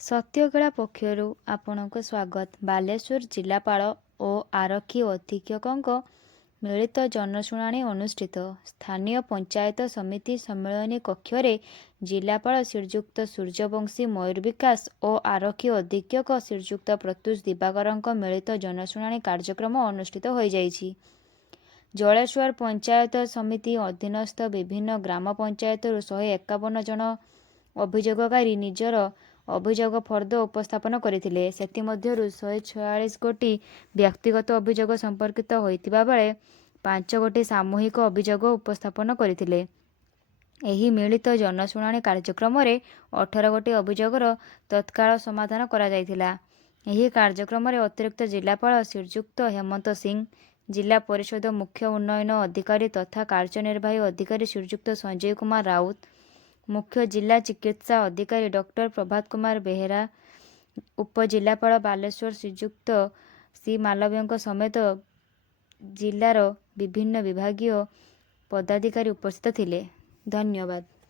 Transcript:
ସତ୍ୟଗଳା ପକ୍ଷରୁ ଆପଣଙ୍କୁ ସ୍ୱାଗତ। ବାଲେଶ୍ୱର ଜିଲ୍ଲାପାଳ ଓ ଆରକ୍ଷୀ ଅଧୀକ୍ଷକଙ୍କ ମିଳିତ ଜନଶୁଣାଣି ଅନୁଷ୍ଠିତ। ସ୍ଥାନୀୟ ପଞ୍ଚାୟତ ସମିତି ସମ୍ମିଳନୀ କକ୍ଷରେ ଜିଲ୍ଲାପାଳ ଶ୍ରୀଯୁକ୍ତ ସୂର୍ଯ୍ୟବଂଶୀ ମୟୂର ବିକାଶ ଓ ଆରକ୍ଷୀ ଅଧୀକ୍ଷକ ଶ୍ରୀଯୁକ୍ତ ପ୍ରତ୍ୟୁଷ ଦିବାକରଙ୍କ ମିଳିତ ଜନଶୁଣାଣି କାର୍ଯ୍ୟକ୍ରମ ଅନୁଷ୍ଠିତ ହୋଇଯାଇଛି। ଜଳେଶ୍ୱର ପଞ୍ଚାୟତ ସମିତି ଅଧୀନସ୍ଥ ବିଭିନ୍ନ ଗ୍ରାମ ପଞ୍ଚାୟତରୁ 151 ଜଣ ଅଭିଯୋଗକାରୀ ନିଜର ଅଭିଯୋଗ ଫର୍ଦ୍ଦ ଉପସ୍ଥାପନ କରିଥିଲେ। ସେଥିମଧ୍ୟରୁ 146 ଗୋଟି ବ୍ୟକ୍ତିଗତ ଅଭିଯୋଗ ସମ୍ପର୍କିତ ହୋଇଥିବା ବେଳେ 5 ଗୋଟି ସାମୂହିକ ଅଭିଯୋଗ ଉପସ୍ଥାପନ କରିଥିଲେ। ଏହି ମିଳିତ ଜନଶୁଣାଣି କାର୍ଯ୍ୟକ୍ରମରେ 18 ଗୋଟି ଅଭିଯୋଗର ତତ୍କାଳ ସମାଧାନ କରାଯାଇଥିଲା। ଏହି କାର୍ଯ୍ୟକ୍ରମରେ ଅତିରିକ୍ତ ଜିଲ୍ଲାପାଳ ଶ୍ରୀଯୁକ୍ତ ହେମନ୍ତ ସିଂ, ଜିଲ୍ଲା ପରିଷଦ ମୁଖ୍ୟ ଉନ୍ନୟନ ଅଧିକାରୀ ତଥା କାର୍ଯ୍ୟନିର୍ବାହୀ ଅଧିକାରୀ ଶ୍ରୀଯୁକ୍ତ ସଞ୍ଜୟ କୁମାର ରାଉତ, ମୁଖ୍ୟ ଜିଲ୍ଲା ଚିକିତ୍ସା ଅଧିକାରୀ ଡକ୍ଟର ପ୍ରଭାତ କୁମାର ବେହେରା, ଉପଜିଲ୍ଲାପାଳ ବାଲେଶ୍ୱର ଶ୍ରୀଯୁକ୍ତ ସି ମାଲବ୍ୟଙ୍କ ସମେତ ଜିଲ୍ଲାର ବିଭିନ୍ନ ବିଭାଗୀୟ ପଦାଧିକାରୀ ଉପସ୍ଥିତ ଥିଲେ। ଧନ୍ୟବାଦ।